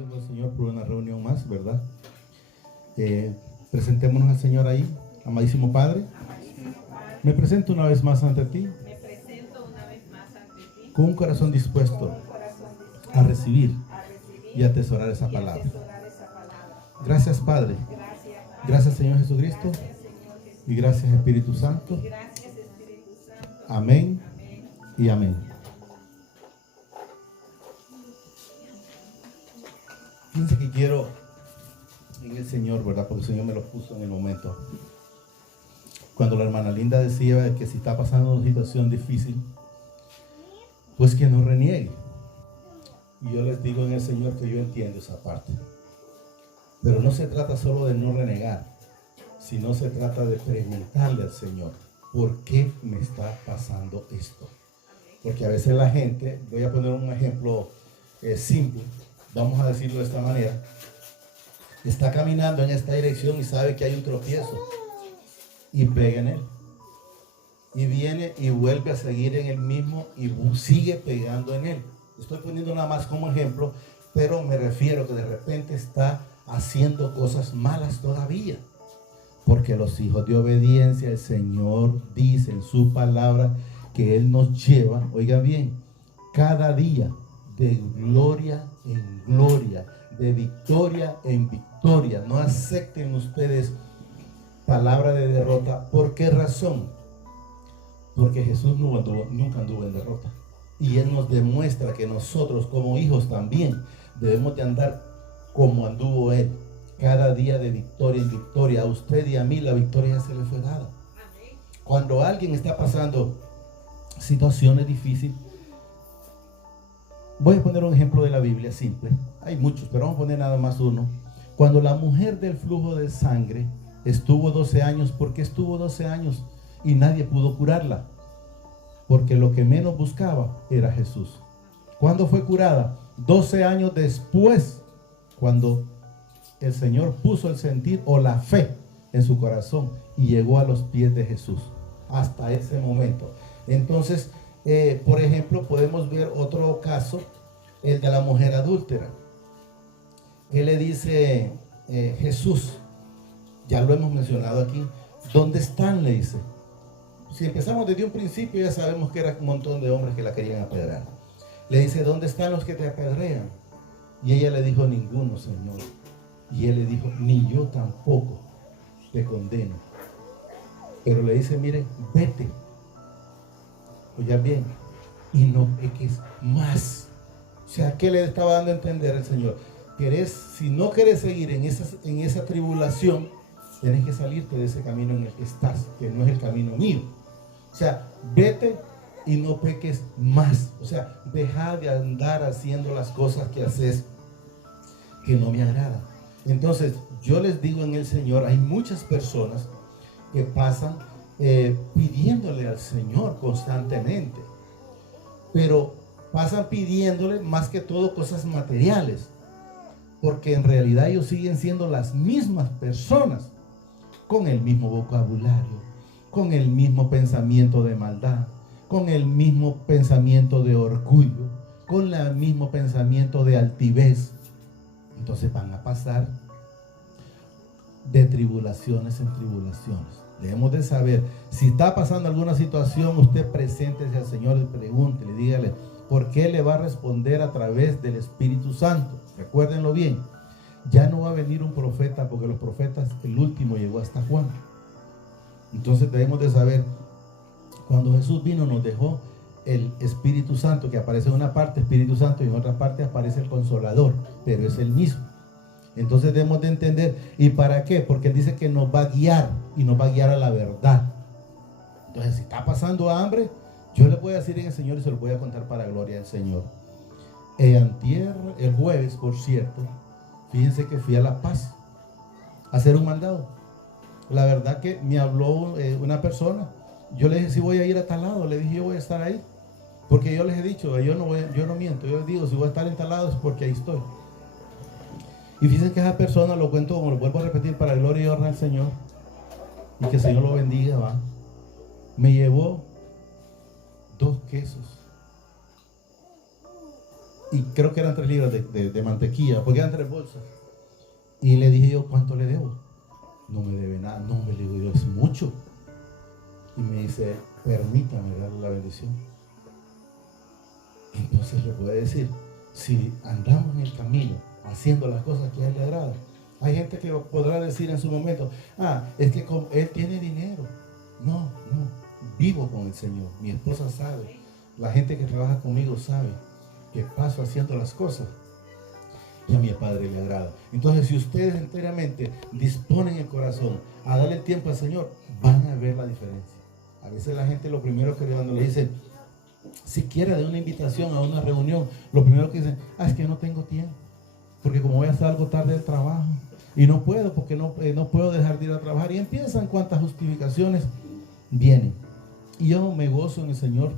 bendecimos al Señor por una reunión más, ¿verdad? Presentémonos al Señor ahí. Amadísimo Padre, me presento una vez más ante ti, con un corazón dispuesto a recibir y atesorar esa palabra. Gracias, Padre. Gracias, Señor Jesucristo. Y gracias, Espíritu Santo. Amén y amén. Fíjense que quiero en el Señor, ¿verdad? Porque el Señor me lo puso en el momento. Cuando la hermana Linda decía que si está pasando una situación difícil, pues que no reniegue. Y yo les digo en el Señor que yo entiendo esa parte. Pero no se trata solo de no renegar, sino se trata de preguntarle al Señor, ¿por qué me está pasando esto? Porque a veces la gente, voy a poner un ejemplo simple, vamos a decirlo de esta manera, está caminando en esta dirección y sabe que hay un tropiezo y pega en él. Y viene y vuelve a seguir en el mismo y sigue pegando en él. Estoy poniendo nada más como ejemplo, pero me refiero que de repente está haciendo cosas malas todavía. Porque los hijos de obediencia, el Señor dice en su palabra que Él nos lleva, oiga bien, cada día de gloria en gloria, de victoria en victoria. No acepten ustedes palabra de derrota. ¿Por qué razón? Porque Jesús nunca anduvo en derrota. Y Él nos demuestra que nosotros como hijos también debemos de andar como anduvo Él. Cada día de victoria en victoria. A usted y a mí la victoria ya se le fue dada. Cuando alguien está pasando situaciones difíciles, voy a poner un ejemplo de la Biblia simple. Hay muchos, pero vamos a poner nada más uno. Cuando la mujer del flujo de sangre estuvo 12 años, ¿por qué estuvo 12 años y nadie pudo curarla? Porque lo que menos buscaba era Jesús. ¿Cuándo fue curada? 12 años después, cuando el Señor puso el sentir o la fe en su corazón y llegó a los pies de Jesús. Hasta ese momento. Entonces, por ejemplo, podemos ver otro caso, el de la mujer adúltera. Él le dice, Jesús, ya lo hemos mencionado aquí, ¿dónde están? Le dice. Si empezamos desde un principio, ya sabemos que era un montón de hombres que la querían apedrear. Le dice, ¿dónde están los que te apedrean? Y ella le dijo, ninguno, Señor. Y él le dijo, ni yo tampoco te condeno. Pero le dice, mire, vete. Oiga bien, y no peques más. O sea, ¿qué le estaba dando a entender el Señor? Si no quieres seguir en esa tribulación, tienes que salirte de ese camino en el que estás, que no es el camino mío. O sea, vete y no peques más. O sea, deja de andar haciendo las cosas que haces que no me agradan. Entonces, yo les digo en el Señor, hay muchas personas que pasan pidiéndole al Señor constantemente, pero pasan pidiéndole más que todo cosas materiales, porque en realidad ellos siguen siendo las mismas personas, con el mismo vocabulario, con el mismo pensamiento de maldad, con el mismo pensamiento de orgullo, con el mismo pensamiento de altivez. Entonces van a pasar de tribulaciones en tribulaciones. Debemos de saber, si está pasando alguna situación, usted preséntese al Señor y pregúntele, dígale, ¿por qué? Le va a responder a través del Espíritu Santo. Recuérdenlo bien, ya no va a venir un profeta, porque los profetas, el último llegó hasta Juan. Entonces debemos de saber, cuando Jesús vino nos dejó el Espíritu Santo, que aparece en una parte Espíritu Santo y en otra parte aparece el Consolador, pero es el mismo. Entonces debemos de entender, ¿y para qué? Porque Él dice que nos va a guiar y nos va a guiar a la verdad. Entonces, si está pasando hambre, yo le voy a decir en el Señor y se lo voy a contar para gloria del Señor. El jueves, por cierto, fíjense que fui a La Paz a hacer un mandado. La verdad que me habló una persona. Yo le dije, si voy a ir a tal lado, le dije, yo voy a estar ahí. Porque yo les he dicho, yo no miento, yo les digo, si voy a estar en tal lado es porque ahí estoy. Y fíjense que esa persona, lo cuento como lo vuelvo a repetir para gloria y honra al Señor, y que el Señor lo bendiga, va. Me llevó 2 quesos y creo que eran 3 libras de mantequilla, porque eran 3 bolsas. Y le dije yo, ¿cuánto le debo? No me debe nada. No, me digo yo, es mucho. Y me dice, permítame darle la bendición. Entonces le puede decir, si andamos en el camino haciendo las cosas que a él le agrada, hay gente que podrá decir en su momento, es que él tiene dinero. No, vivo con el Señor. Mi esposa sabe, la gente que trabaja conmigo sabe que paso haciendo las cosas y a mi Padre le agrada. Entonces, si ustedes enteramente disponen el corazón a darle tiempo al Señor, van a ver la diferencia. A veces la gente lo primero que cuando le dicen, siquiera de una invitación a una reunión, lo primero que dicen, es que no tengo tiempo, porque como voy a estar algo tarde del trabajo, y no puedo, porque no puedo dejar de ir a trabajar, y empiezan cuantas justificaciones vienen. Y yo me gozo en el Señor,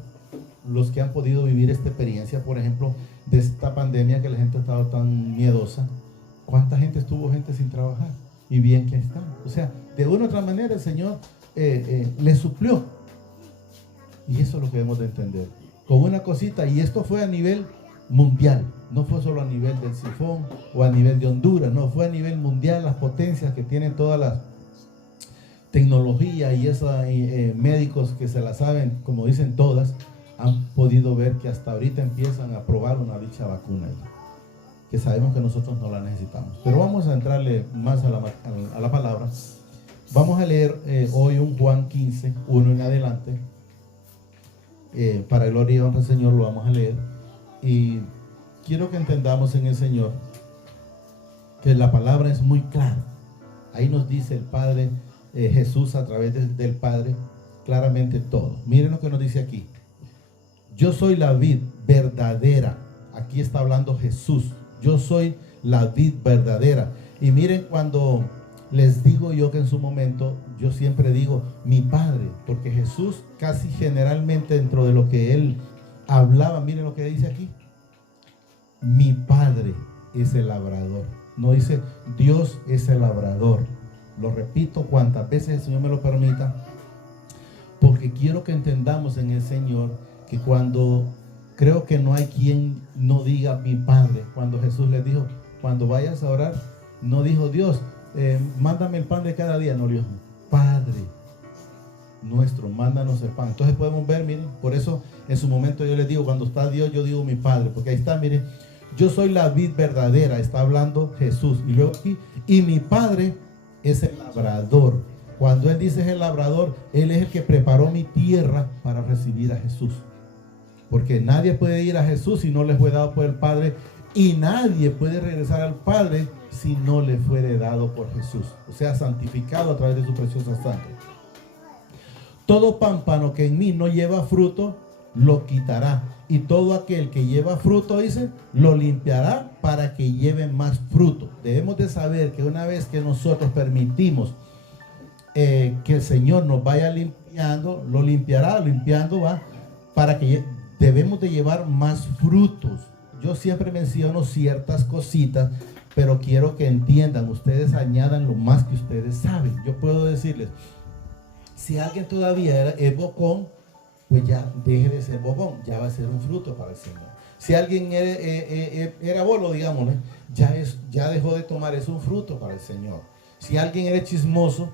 los que han podido vivir esta experiencia, por ejemplo, de esta pandemia que la gente ha estado tan miedosa. ¿Cuánta gente estuvo sin trabajar? Y bien que están. O sea, de una u otra manera el Señor le suplió. Y eso es lo que debemos de entender. Con una cosita, y esto fue a nivel mundial. No fue solo a nivel del Sifón o a nivel de Honduras, no, fue a nivel mundial. Las potencias que tienen todas las tecnología y esos médicos que se la saben, como dicen todas, han podido ver que hasta ahorita empiezan a probar una dicha vacuna ahí, que sabemos que nosotros no la necesitamos. Pero vamos a entrarle más a la palabra. Vamos a leer hoy un Juan 15, 1 en adelante. Para gloria y honra al Señor lo vamos a leer. Y quiero que entendamos en el Señor que la palabra es muy clara. Ahí nos dice el Padre, Jesús a través del Padre, claramente todo. Miren lo que nos dice aquí. Yo soy la vid verdadera. Aquí está hablando Jesús. Yo soy la vid verdadera. Y miren, cuando les digo yo que en su momento, yo siempre digo mi Padre, porque Jesús casi generalmente dentro de lo que él hablaba, miren lo que dice aquí. Mi Padre es el labrador. No dice Dios es el labrador. Lo repito cuantas veces el Señor me lo permita, porque quiero que entendamos en el Señor que cuando creo que no hay quien no diga mi Padre, cuando Jesús les dijo, cuando vayas a orar, no dijo Dios, mándame el pan de cada día, no, Dios, Padre nuestro, mándanos el pan. Entonces podemos ver, miren, por eso en su momento yo les digo, cuando está Dios, yo digo mi Padre, porque ahí está, miren, yo soy la vid verdadera, está hablando Jesús, y luego aquí, y mi Padre es el labrador. Cuando Él dice es el labrador, Él es el que preparó mi tierra para recibir a Jesús. Porque nadie puede ir a Jesús si no le fue dado por el Padre, y nadie puede regresar al Padre si no le fuere dado por Jesús. O sea, santificado a través de su preciosa sangre. Todo pámpano que en mí no lleva fruto, lo quitará. Y todo aquel que lleva fruto, dice, lo limpiará para que lleve más fruto. Debemos de saber que una vez que nosotros permitimos que el Señor nos vaya limpiando, lo limpiará, limpiando va, para que debemos de llevar más frutos. Yo siempre menciono ciertas cositas, pero quiero que entiendan, ustedes añadan lo más que ustedes saben. Yo puedo decirles, si alguien todavía es bocón, pues ya deje de ser bocón, ya va a ser un fruto para el Señor. Si alguien era bolo, digamos, ya dejó de tomar, es un fruto para el Señor. Si alguien era chismoso,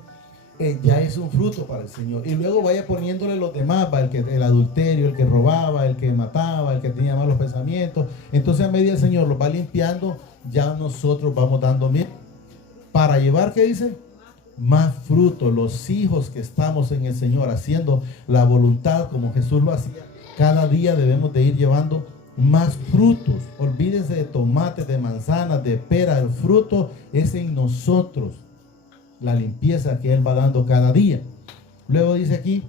ya es un fruto para el Señor. Y luego vaya poniéndole los demás, el adulterio, el que robaba, el que mataba, el que tenía malos pensamientos. Entonces a medida el Señor los va limpiando, ya nosotros vamos dando bien. Para llevar, ¿qué dice? Más fruto. Los hijos que estamos en el Señor haciendo la voluntad como Jesús lo hacía, cada día debemos de ir llevando más frutos. Olvídense de tomates, de manzanas, de pera. El fruto es en nosotros. La limpieza que Él va dando cada día. Luego dice aquí,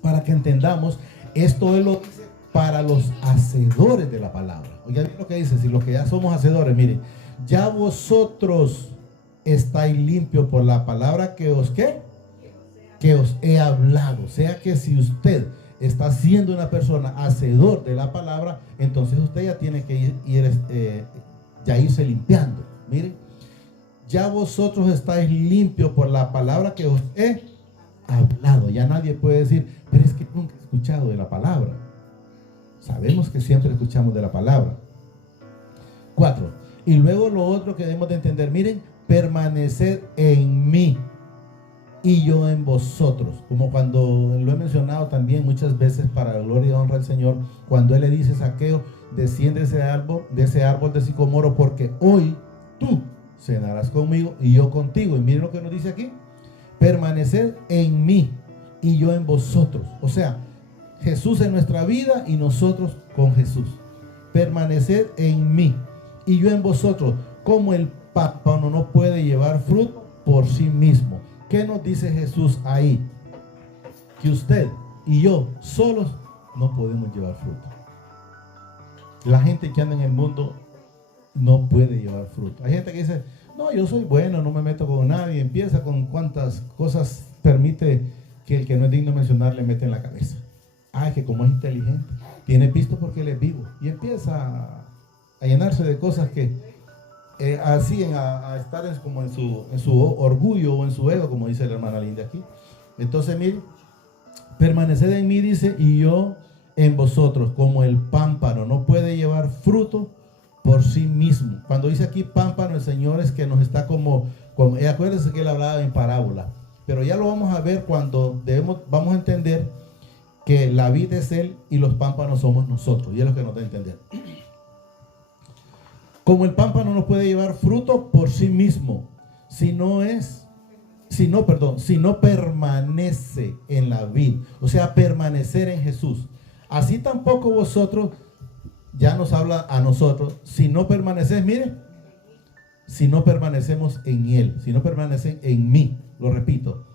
para que entendamos, esto Él lo dice para los hacedores de la palabra. Oigan bien lo que dice, si los que ya somos hacedores, miren, ya vosotros estáis limpios por la palabra que os he hablado. O sea que si usted está siendo una persona hacedor de la palabra, entonces usted ya tiene que irse limpiando. Miren, ya vosotros estáis limpios por la palabra que os he hablado. Ya nadie puede decir, pero es que nunca he escuchado de la palabra. Sabemos que siempre escuchamos de la palabra. 4. Y luego lo otro que debemos de entender, miren, permanecer en mí y yo en vosotros. Como cuando lo he mencionado también muchas veces para la gloria y honra del Señor, cuando Él le dice a Zaqueo, desciende de ese árbol de sicomoro, porque hoy tú cenarás conmigo y yo contigo. Y miren lo que nos dice aquí, permanecer en mí y yo en vosotros. O sea, Jesús en nuestra vida y nosotros con Jesús. Permanecer en mí y yo en vosotros. Como el pámpano no puede llevar fruto por sí mismo. ¿Qué nos dice Jesús ahí? Que usted y yo solos no podemos llevar fruto. La gente que anda en el mundo no puede llevar fruto. Hay gente que dice, no, yo soy bueno, no me meto con nadie. Empieza con cuántas cosas permite que el que no es digno de mencionar le mete en la cabeza. Ah, es que como es inteligente, tiene visto porque él es vivo. Y empieza a llenarse de cosas que así a estar como en su orgullo o en su ego, como dice la hermana Linda aquí. Entonces, miren, permaneced en mí, dice, y yo en vosotros, como el pámpano no puede llevar fruto por sí mismo. Cuando dice aquí pámpano, el Señor es que nos está como acuérdense que él hablaba en parábola, pero ya lo vamos a ver cuando vamos a entender que la vid es Él y los pámpanos somos nosotros, y es lo que nos da a entender. Como el pámpano no puede llevar fruto por sí mismo, si no permanece en la vid, o sea, permanecer en Jesús. Así tampoco vosotros, ya nos habla a nosotros, si no permanecéis, miren, si no permanecemos en Él, si no permanecen en mí, lo repito.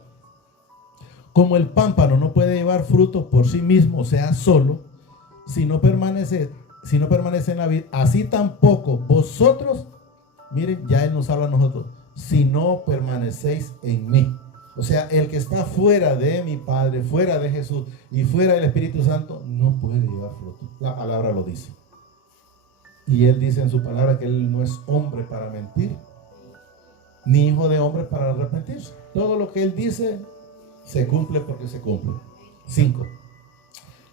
Como el pámpano no puede llevar fruto por sí mismo, o sea, solo, si no permanece en la vid, así tampoco vosotros, miren, ya Él nos habla a nosotros, si no permanecéis en mí. O sea, el que está fuera de mi Padre, fuera de Jesús y fuera del Espíritu Santo, no puede llevar fruto. La palabra lo dice. Y Él dice en su palabra que Él no es hombre para mentir, ni hijo de hombre para arrepentirse. Todo lo que Él dice se cumple porque se cumple. 5.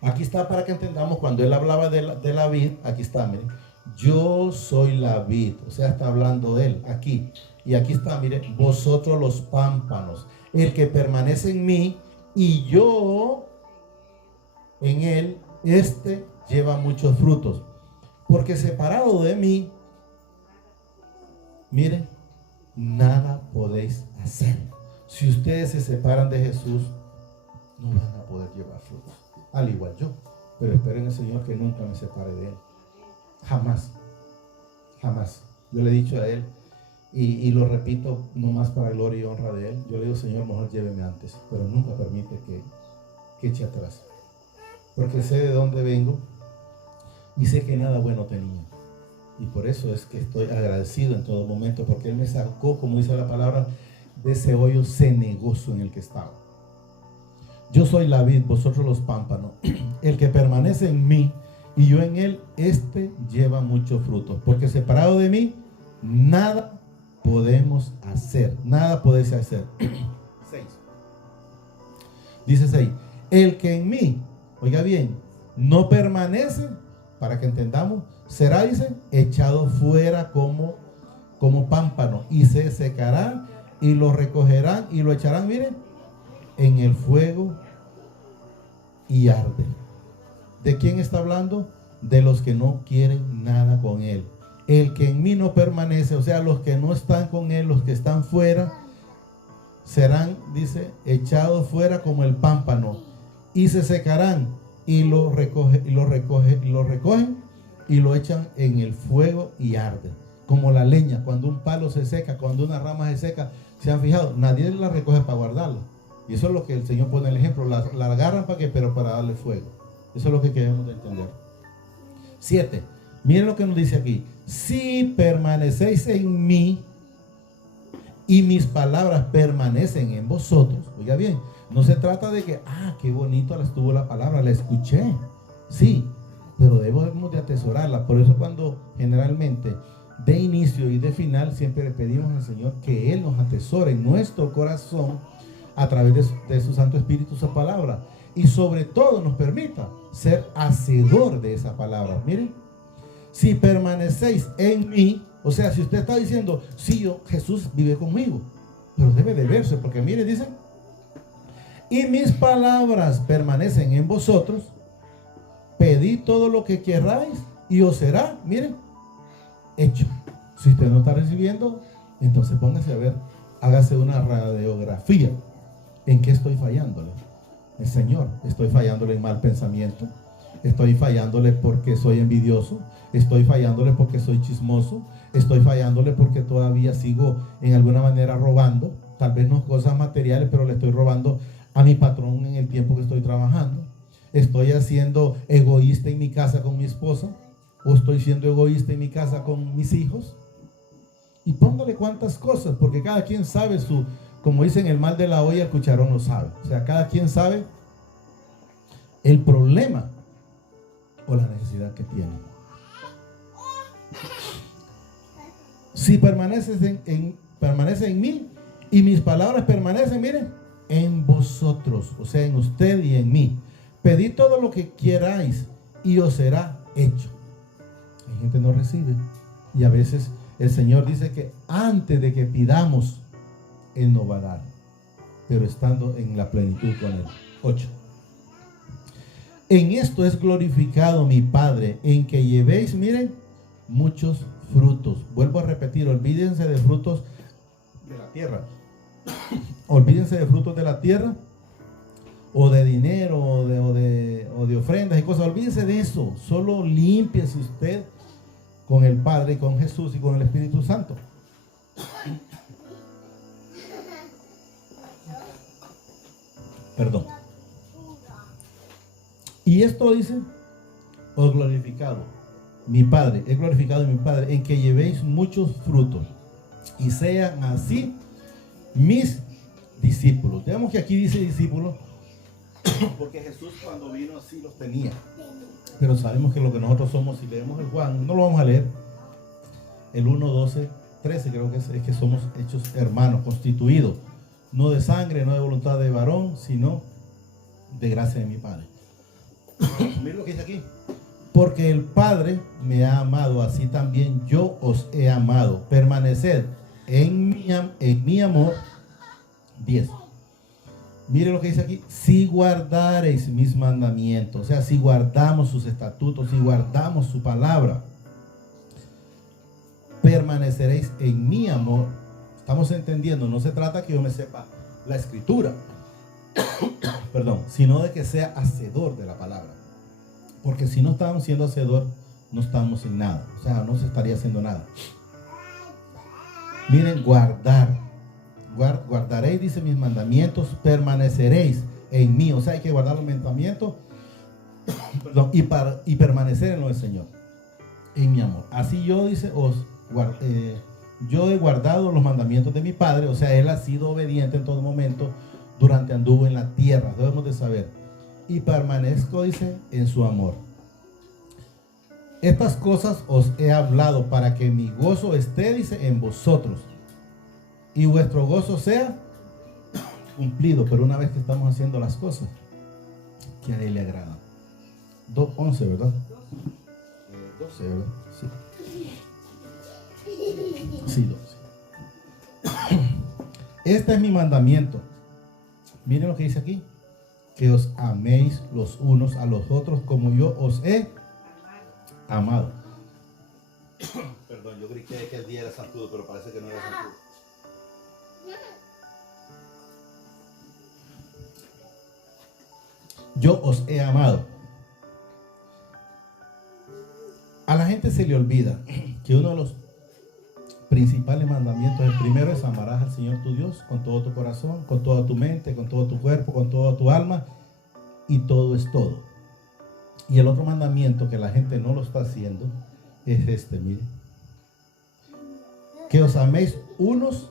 Aquí está para que entendamos cuando Él hablaba de la vid, aquí está, miren. Yo soy la vid, o sea, está hablando Él aquí. Y aquí está, miren, vosotros los pámpanos. El que permanece en mí y yo en Él, lleva muchos frutos. Porque separado de mí, miren, nada podéis hacer. Si ustedes se separan de Jesús, no van a poder llevar frutos. Al igual yo. Pero espero en el Señor que nunca me separe de Él. Jamás. Jamás. Yo le he dicho a Él, y lo repito nomás para gloria y honra de Él. Yo le digo, Señor, mejor lléveme antes. Pero nunca permite que eche atrás. Porque sé de dónde vengo y sé que nada bueno tenía. Y por eso es que estoy agradecido en todo momento, porque Él me sacó, como dice la palabra, de ese hoyo cenagoso en el que estaba. Yo soy la vid, vosotros los pámpanos. El que permanece en mí y yo en él, lleva mucho fruto. Porque separado de mí, nada podemos hacer. Nada podéis hacer. 6. Dice 6. El que en mí, oiga bien, no permanece, para que entendamos, será, dice, echado fuera como pámpano y se secará y lo recogerán y lo echarán, miren, en el fuego y arde. ¿De quién está hablando? De los que no quieren nada con Él. El que en mí no permanece, o sea, los que no están con Él, los que están fuera, serán, dice, echados fuera como el pámpano y se secarán y lo recogen y lo echan en el fuego y arde. Como la leña, cuando un palo se seca, cuando una rama se seca, ¿se han fijado? Nadie la recoge para guardarla. Y eso es lo que el Señor pone el ejemplo. La agarran para qué, pero para darle fuego. Eso es lo que queremos entender. 7. Miren lo que nos dice aquí. Si permanecéis en mí y mis palabras permanecen en vosotros. Oiga bien, no se trata de que, qué bonito estuvo la palabra, la escuché. Sí, pero debemos de atesorarla. Por eso cuando generalmente de inicio y de final siempre le pedimos al Señor que Él nos atesore en nuestro corazón a través de su Santo Espíritu, su palabra, y sobre todo nos permita ser hacedor de esa palabra. Miren, Si permanecéis en mí, o sea, si usted está diciendo, sí, Jesús vive conmigo, pero debe de verse, porque mire, dice, y mis palabras permanecen en vosotros, pedid todo lo que queráis y os será, miren, hecho. Si usted no está recibiendo, entonces póngase a ver, hágase una radiografía. ¿En qué estoy fallándole? El Señor, estoy fallándole en mal pensamiento, estoy fallándole porque soy envidioso, estoy fallándole porque soy chismoso, estoy fallándole porque todavía sigo en alguna manera robando, tal vez no cosas materiales, pero le estoy robando a mi patrón en el tiempo que estoy trabajando. Estoy haciendo egoísta en mi casa con mi esposa, o estoy siendo egoísta en mi casa con mis hijos. Y póngale cuántas cosas, porque cada quien sabe como dicen, el mal de la olla, el cucharón lo sabe. O sea, cada quien sabe el problema o la necesidad que tiene. Si permaneces permanece en mí y mis palabras permanecen, miren, en vosotros, o sea, en usted y en mí. Pedid todo lo que queráis y os será hecho. La gente no recibe, y a veces el Señor dice que antes de que pidamos, Él nos va a dar, pero estando en la plenitud con Él. 8. En esto es glorificado mi Padre, en que llevéis, miren, muchos frutos. Vuelvo a repetir, olvídense de frutos de la tierra. Olvídense de frutos de la tierra, o de dinero, o de ofrendas y cosas. Olvídense de eso. Solo límpiese usted con el Padre, y con Jesús y con el Espíritu Santo. Perdón. Y esto dice, os glorificado mi Padre, es glorificado mi Padre, en que llevéis muchos frutos y sean así mis discípulos. Veamos que aquí dice discípulos, porque Jesús cuando vino así los tenía. Pero sabemos que lo que nosotros somos, si leemos el Juan, no lo vamos a leer, el 1, 12, 13 creo que es que somos hechos hermanos, constituidos, no de sangre, no de voluntad de varón, sino de gracia de mi Padre. Miren lo que dice aquí. Porque el Padre me ha amado, así también yo os he amado. Permaneced en mi amor. 10. Mire lo que dice aquí. Si guardareis mis mandamientos, o sea, si guardamos sus estatutos, si guardamos su palabra, permaneceréis en mi amor. Estamos entendiendo, no se trata que yo me sepa la escritura, perdón, sino de que sea hacedor de la palabra. Porque si no estamos siendo hacedor, no estamos en nada, o sea, no se estaría haciendo nada. Miren, guardaréis, dice, mis mandamientos, permaneceréis en mí, o sea, hay que guardar los mandamientos, perdón, y permanecer en lo del Señor, en mi amor. Así yo, dice, yo he guardado los mandamientos de mi Padre, o sea, Él ha sido obediente en todo momento durante anduvo en la tierra, debemos de saber. Y permanezco, dice, en su amor. Estas cosas os he hablado para que mi gozo esté, dice, en vosotros, y vuestro gozo sea cumplido. Pero una vez que estamos haciendo las cosas que a Él le agrada. 2:11, ¿verdad? 12, ¿verdad? Sí. Sí, 12. Este es mi mandamiento. Miren lo que dice aquí. Que os améis los unos a los otros como yo os he amado. Perdón, yo creí que el día era San Judo, pero parece que no era San Judo. Yo os he amado. A la gente se le olvida que uno de los principales mandamientos, el primero es amarás al Señor tu Dios con todo tu corazón, con toda tu mente, con todo tu cuerpo, con toda tu alma, y todo es todo. Y el otro mandamiento que la gente no lo está haciendo es este, mire, que os améis unos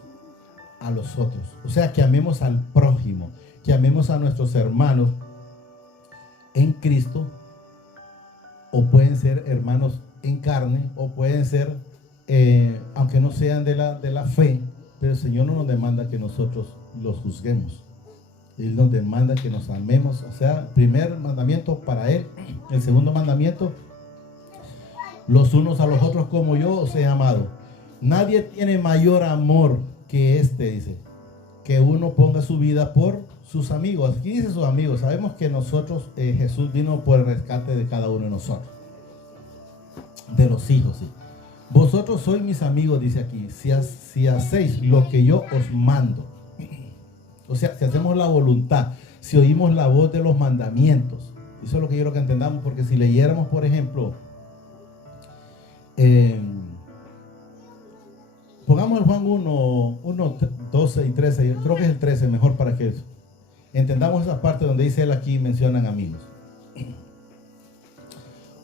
a los otros, o sea, que amemos al prójimo, que amemos a nuestros hermanos en Cristo, o pueden ser hermanos en carne, o pueden ser aunque no sean de la fe, pero el Señor no nos demanda que nosotros los juzguemos. Él nos demanda que nos amemos, o sea, primer mandamiento para Él. El segundo mandamiento, los unos a los otros como yo os he amado. Nadie tiene mayor amor que este, dice, que uno ponga su vida por sus amigos. Aquí dice sus amigos. Sabemos que nosotros, Jesús vino por el rescate de cada uno de nosotros, de los hijos, ¿sí? Vosotros sois mis amigos, dice aquí, si hacéis lo que yo os mando. O sea, si hacemos la voluntad, si oímos la voz de los mandamientos. Eso es lo que yo quiero que entendamos, porque si leyéramos, por ejemplo, pongamos el Juan 1, 12 y 13, yo creo que es el 13, mejor para que entendamos esa parte donde dice él aquí, mencionan amigos.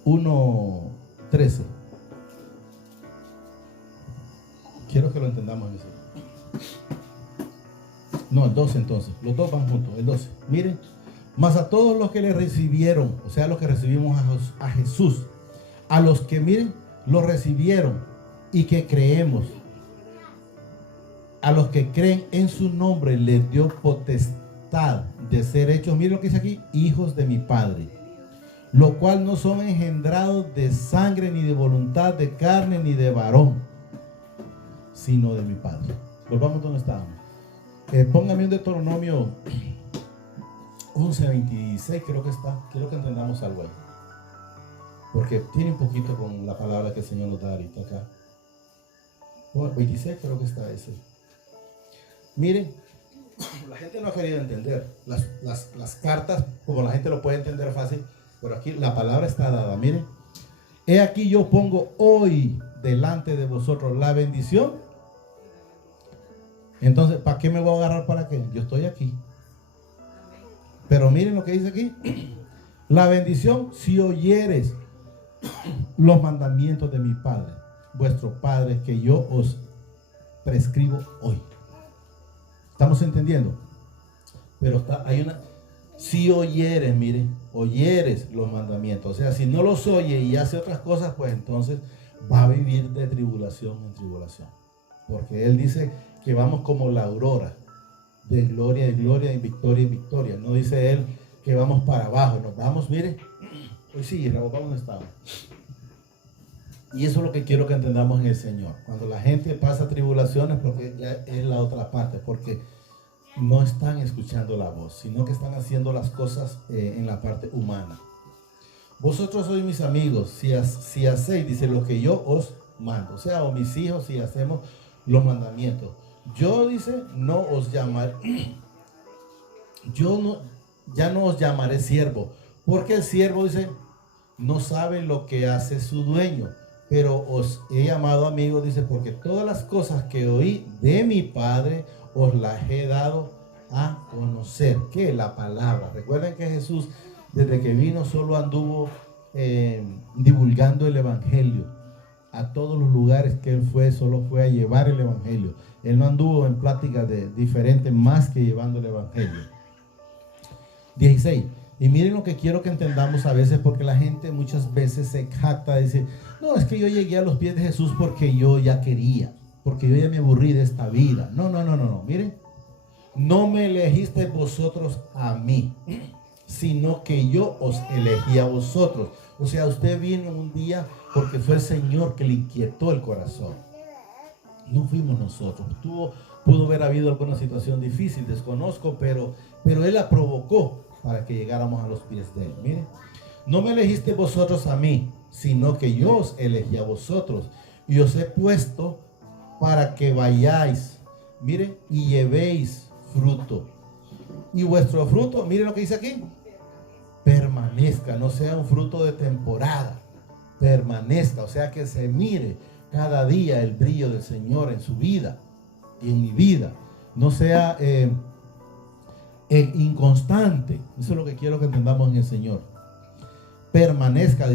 1, 13. Quiero que lo entendamos. No, el 12 entonces. Los dos van juntos, el 12. Miren, mas a todos los que le recibieron, o sea, los que recibimos a Jesús, a los que, miren, lo recibieron y que creemos, a los que creen en su nombre, les dio potestad de ser hechos, miren lo que dice aquí, hijos de mi Padre, lo cual no son engendrados de sangre, ni de voluntad de carne, ni de varón, sino de mi Padre. Volvamos donde estábamos. Póngame un Deuteronomio 11:26, creo que está. Quiero que entendamos algo ahí, porque tiene un poquito con la palabra que el Señor nos da ahorita acá. 26 creo que está ese. Miren, la gente no ha querido entender las cartas, como la gente lo puede entender fácil, pero aquí la palabra está dada. Miren, he aquí yo pongo hoy delante de vosotros la bendición. Entonces, ¿para qué me voy a agarrar? ¿Para qué? Yo estoy aquí. Pero miren lo que dice aquí. La bendición, si oyeres los mandamientos de mi Padre, vuestro Padre, que yo os prescribo hoy. ¿Estamos entendiendo? Pero hay una... Si oyeres, miren, oyeres los mandamientos. O sea, si no los oye y hace otras cosas, pues entonces va a vivir de tribulación en tribulación. Porque Él dice que vamos como la aurora, de gloria en gloria, en victoria en victoria. No dice Él que vamos para abajo, nos vamos, mire, hoy sí, vamos donde estamos. Y eso es lo que quiero que entendamos en el Señor. Cuando la gente pasa tribulaciones, porque ya es la otra parte, porque no están escuchando la voz, sino que están haciendo las cosas en la parte humana. Vosotros sois mis amigos, si hacéis, dice, lo que yo os mando. O sea, o mis hijos, si hacemos los mandamientos. Yo, dice, no os llamaré, ya no os llamaré siervo, porque el siervo, dice, no sabe lo que hace su dueño, pero os he llamado amigos, dice, porque todas las cosas que oí de mi Padre os las he dado a conocer. ¿Qué? La palabra. Recuerden que Jesús, desde que vino, solo anduvo divulgando el evangelio. A todos los lugares que Él fue, solo fue a llevar el evangelio. Él no anduvo en pláticas diferentes más que llevando el evangelio. 16. Y miren lo que quiero que entendamos a veces, porque la gente muchas veces se jacta de decir, no, es que yo llegué a los pies de Jesús porque yo ya quería, porque yo ya me aburrí de esta vida. No. Miren, no me elegisteis vosotros a mí, sino que yo os elegí a vosotros. O sea, usted vino un día porque fue el Señor que le inquietó el corazón. No fuimos nosotros. Pudo haber habido alguna situación difícil, desconozco, pero Él la provocó para que llegáramos a los pies de Él. Miren, no me elegiste vosotros a mí, sino que yo os elegí a vosotros y os he puesto para que vayáis, miren, y llevéis fruto. Y vuestro fruto, miren lo que dice aquí, permanezca, no sea un fruto de temporada, permanezca, o sea que se mire cada día el brillo del Señor en su vida y en mi vida, no sea inconstante. Eso es lo que quiero que entendamos en el Señor. Permanezca,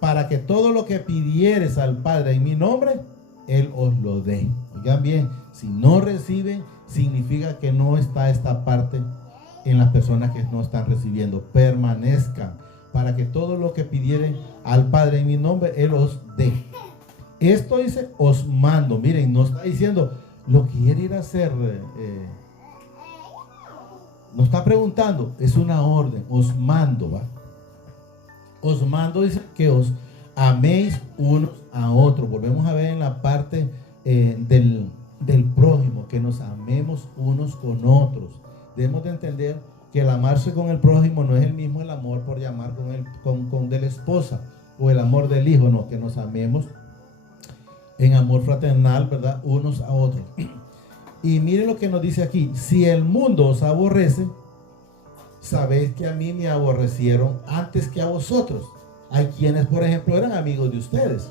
para que todo lo que pidieres al Padre en mi nombre, Él os lo dé. Oigan bien, si no reciben, significa que no está esta parte en las personas que no están recibiendo. Permanezcan, para que todo lo que pidieren al Padre en mi nombre, Él os dé. Esto dice, os mando. Miren, no está diciendo, lo quiere ir a hacer. No está preguntando, es una orden. Os mando, ¿va? Os mando, dice, que os améis unos a otros. Volvemos a ver en la parte del prójimo, que nos amemos unos con otros. Debemos de entender que el amarse con el prójimo no es el mismo el amor por llamar con de la esposa o el amor del hijo, no, que nos amemos en amor fraternal, ¿verdad? Unos a otros. Y miren lo que nos dice aquí: si el mundo os aborrece, sabéis que a mí me aborrecieron antes que a vosotros. Hay quienes, por ejemplo, eran amigos de ustedes,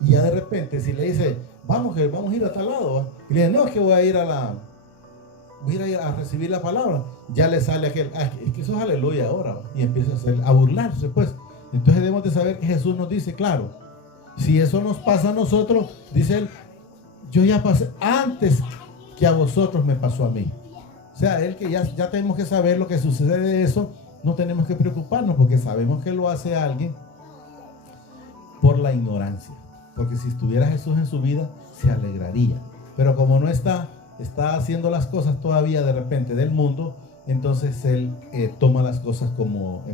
y ya de repente si le dice, vamos a ir a tal lado, ¿va? Y le dice, no, es que voy a ir a recibir la palabra, ya le sale aquel, es que eso es aleluya ahora, ¿va? Y empieza a burlarse, pues. Entonces debemos de saber que Jesús nos dice, claro, si eso nos pasa a nosotros, dice él, yo ya pasé antes que a vosotros me pasó a mí. O sea, él que ya tenemos que saber lo que sucede de eso, no tenemos que preocuparnos, porque sabemos que lo hace alguien por la ignorancia. Porque si estuviera Jesús en su vida, se alegraría. Pero como no está haciendo las cosas todavía de repente del mundo, entonces él toma las cosas como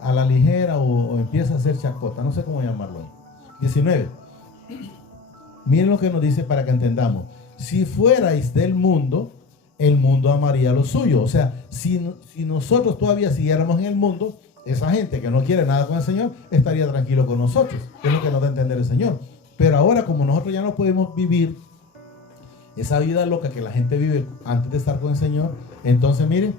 a la ligera o empieza a hacer chacota, no sé cómo llamarlo. 19. Miren lo que nos dice para que entendamos. Si fuerais del mundo, el mundo amaría lo suyo. O sea, si nosotros todavía siguiéramos en el mundo, esa gente que no quiere nada con el Señor estaría tranquilo con nosotros. Es lo que nos da a entender el Señor. Pero ahora, como nosotros ya no podemos vivir esa vida loca que la gente vive antes de estar con el Señor, entonces miren,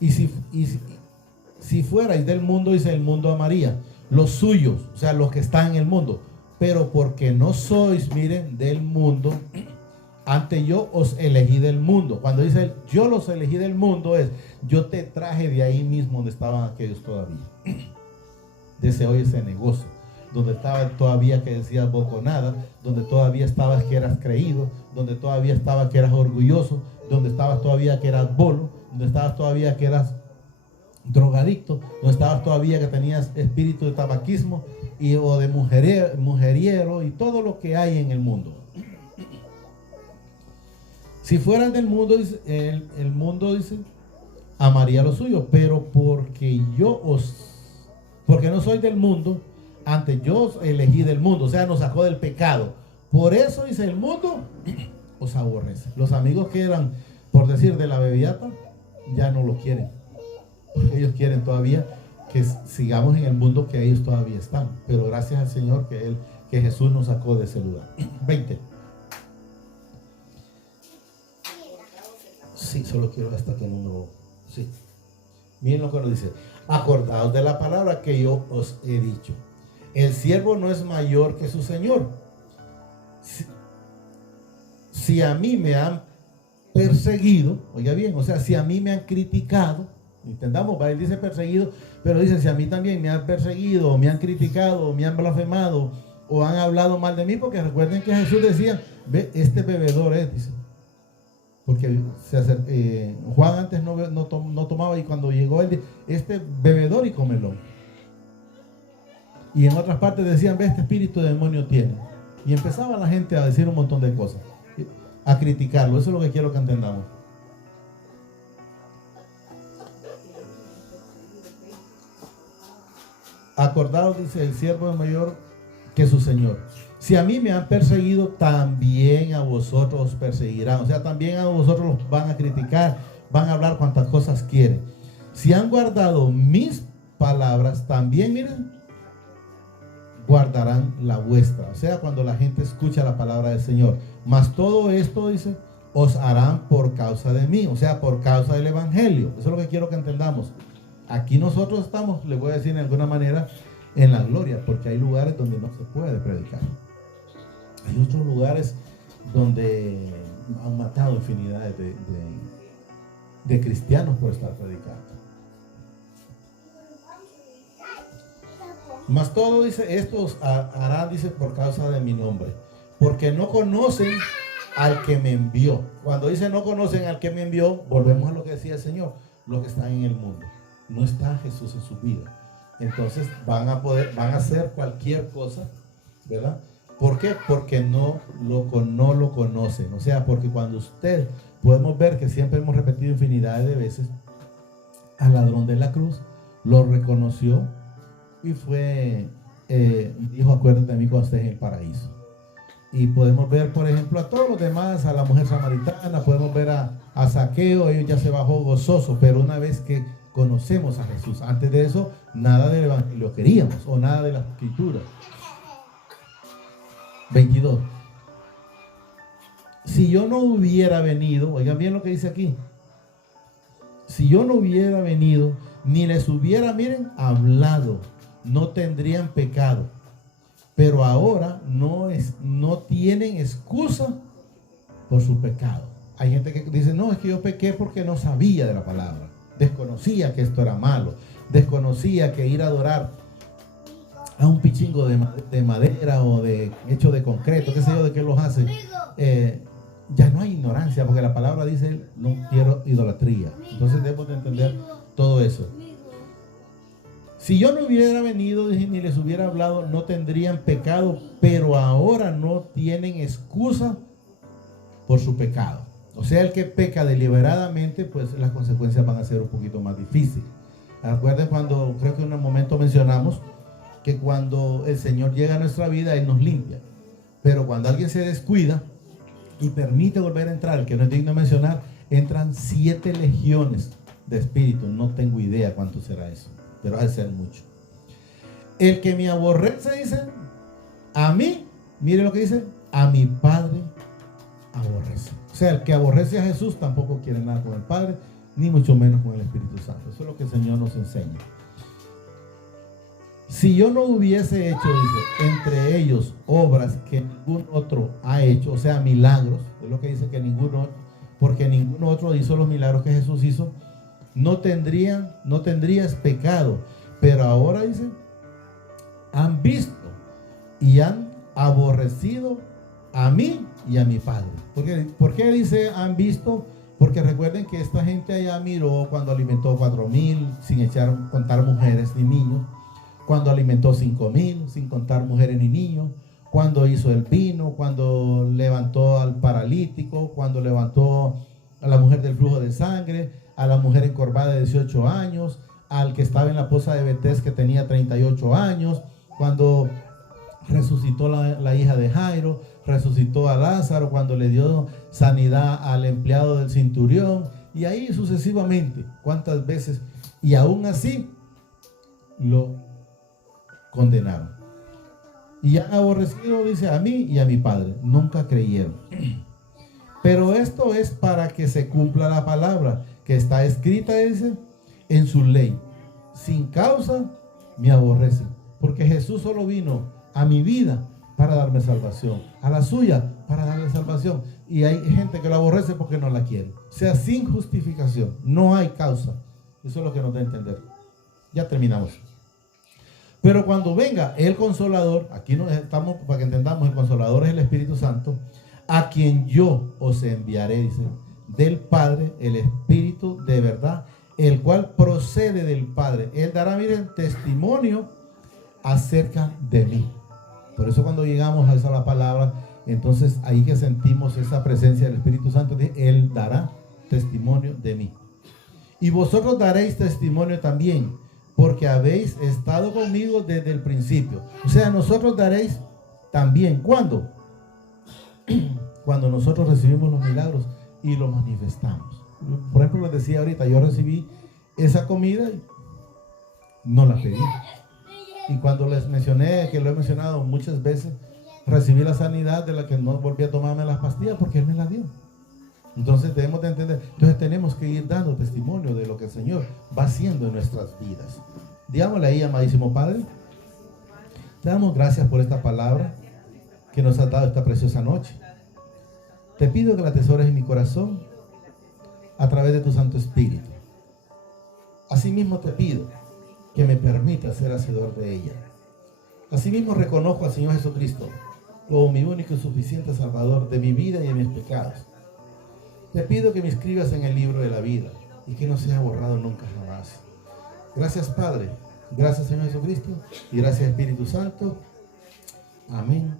y si fuerais del mundo, dice, el mundo amaría los suyos, o sea, los que están en el mundo. Pero porque no sois, miren, del mundo, antes yo os elegí del mundo. Cuando dice él, yo los elegí del mundo, es yo te traje de ahí mismo donde estaban aquellos todavía. Desde hoy ese negocio, donde estaba todavía que decías boconada, donde todavía estabas que eras creído, donde todavía estabas que eras orgulloso, donde estabas todavía que eras bolo, donde estabas todavía que eras drogadicto, donde estabas todavía que tenías espíritu de tabaquismo o de mujeriero y todo lo que hay en el mundo. Si fueran del mundo, dice, el mundo, dice, amaría lo suyo, pero porque no soy del mundo, antes yo os elegí del mundo, o sea, nos sacó del pecado. Por eso, dice, el mundo os aborrece. Los amigos que eran, por decir, de la bebiata, ya no lo quieren, porque ellos quieren todavía que sigamos en el mundo que ellos todavía están. Pero gracias al Señor que Jesús nos sacó de ese lugar. 20. Sí, solo quiero hasta que número. Sí. Miren lo que nos dice. Acordaos de la palabra que yo os he dicho. El siervo no es mayor que su Señor. Si a mí me han perseguido, oiga bien, o sea, si a mí me han criticado, entendamos, él dice perseguido, pero dice, si a mí también me han perseguido, o me han criticado, o me han blasfemado, o han hablado mal de mí, porque recuerden que Jesús decía, ve, este bebedor es, dice. Porque Juan antes no tomaba, y cuando llegó él, este bebedor y comelón. Y en otras partes decían, ve, este espíritu de demonio tiene. Y empezaba la gente a decir un montón de cosas, a criticarlo. Eso es lo que quiero que entendamos. Acordaos, dice, el siervo es mayor que su Señor. Si a mí me han perseguido, también a vosotros os perseguirán. O sea, también a vosotros los van a criticar, van a hablar cuantas cosas quieren. Si han guardado mis palabras, también, miren, guardarán la vuestra. O sea, cuando la gente escucha la palabra del Señor. Mas todo esto, dice, os harán por causa de mí. O sea, por causa del Evangelio. Eso es lo que quiero que entendamos. Aquí nosotros estamos, les voy a decir de alguna manera, en la gloria, porque hay lugares donde no se puede predicar. Hay otros lugares donde han matado infinidades de cristianos por estar predicando. Mas todo, dice, estos harán, dice, por causa de mi nombre, porque no conocen al que me envió. Cuando dice no conocen al que me envió, volvemos a lo que decía el Señor, los que están en el mundo. No está Jesús en su vida. Entonces van a hacer cualquier cosa, ¿verdad? ¿Por qué? Porque no lo conocen. O sea, porque cuando usted, podemos ver que siempre hemos repetido infinidades de veces, al ladrón de la cruz lo reconoció y fue dijo, acuérdate de mí cuando estés en el paraíso. Y podemos ver, por ejemplo, a todos los demás, a la mujer samaritana, podemos ver a Zaqueo, ellos ya se bajó gozoso, pero una vez que conocemos a Jesús, antes de eso, nada del evangelio queríamos, o nada de la escritura. 22. Si yo no hubiera venido, oigan bien lo que dice aquí, si yo no hubiera venido, ni les hubiera, miren, hablado, no tendrían pecado. Pero ahora no tienen excusa por su pecado. Hay gente que dice, no, es que yo pequé porque no sabía de la palabra. Desconocía que esto era malo. Desconocía que ir a adorar a un pichingo de madera o hecho de concreto, qué sé yo, de qué los hace. Ya no hay ignorancia, porque la palabra dice, no quiero idolatría. Entonces debemos de entender todo eso. Si yo no hubiera venido ni les hubiera hablado, no tendrían pecado, pero ahora no tienen excusa por su pecado. O sea, el que peca deliberadamente, pues las consecuencias van a ser un poquito más difíciles. Recuerden cuando, creo que en un momento mencionamos, que cuando el Señor llega a nuestra vida, Él nos limpia. Pero cuando alguien se descuida y permite volver a entrar, el que no es digno de mencionar, entran 7 legiones de espíritus. No tengo idea cuánto será eso, pero ha de ser mucho. El que me aborrece, dice, a mí, mire lo que dice, a mi Padre aborrece. O sea, el que aborrece a Jesús tampoco quiere nada con el Padre, ni mucho menos con el Espíritu Santo. Eso es lo que el Señor nos enseña. Si yo no hubiese hecho, dice, entre ellos obras que ningún otro ha hecho, o sea, milagros, es lo que dice que ninguno, porque ninguno otro hizo los milagros que Jesús hizo, no tendrías pecado. Pero ahora dice, han visto y han aborrecido a mí y a mi Padre. ¿Por qué dice han visto? Porque recuerden que esta gente allá miró cuando alimentó 4,000 sin contar mujeres ni niños, cuando alimentó 5,000 sin contar mujeres ni niños, cuando hizo el vino, cuando levantó al paralítico, cuando levantó a la mujer del flujo de sangre, a la mujer encorvada de 18 años, al que estaba en la poza de Betés que tenía 38 años, cuando resucitó la hija de Jairo, resucitó a Lázaro, cuando le dio sanidad al empleado del centurión, y ahí sucesivamente, cuántas veces, y aún así lo condenaron. Y han aborrecido, dice, a mí y a mi Padre. Nunca creyeron. Pero esto es para que se cumpla la palabra que está escrita, dice, en su ley. Sin causa me aborrecen. Porque Jesús solo vino a mi vida para darme salvación, a la suya para darle salvación. Y hay gente que lo aborrece porque no la quiere. O sea, sin justificación. No hay causa. Eso es lo que nos da a entender. Ya terminamos. Pero cuando venga el Consolador, aquí nos estamos para que entendamos, el Consolador es el Espíritu Santo, a quien yo os enviaré, dice, del Padre, el Espíritu de verdad, el cual procede del Padre. Él dará, miren, testimonio acerca de mí. Por eso cuando llegamos a esa la palabra, entonces ahí que sentimos esa presencia del Espíritu Santo, Él dará testimonio de mí. Y vosotros daréis testimonio también, porque habéis estado conmigo desde el principio. O sea, nosotros daréis también. ¿Cuándo? Cuando nosotros recibimos los milagros y los manifestamos. Por ejemplo, les decía ahorita, yo recibí esa comida y no la pedí. Y cuando les mencioné, que lo he mencionado muchas veces, recibí la sanidad de la que no volví a tomarme las pastillas porque Él me la dio. Entonces debemos de entender, entonces tenemos que ir dando testimonio de lo que el Señor va haciendo en nuestras vidas. Digámosle ahí, amadísimo Padre, te damos gracias por esta palabra que nos has dado esta preciosa noche. Te pido que la atesores en mi corazón a través de tu Santo Espíritu. Asimismo te pido que me permitas ser hacedor de ella. Asimismo reconozco al Señor Jesucristo como mi único y suficiente Salvador de mi vida y de mis pecados. Te pido que me inscribas en el libro de la vida y que no sea borrado nunca jamás. Gracias, Padre. Gracias, Señor Jesucristo. Y gracias, Espíritu Santo. Amén.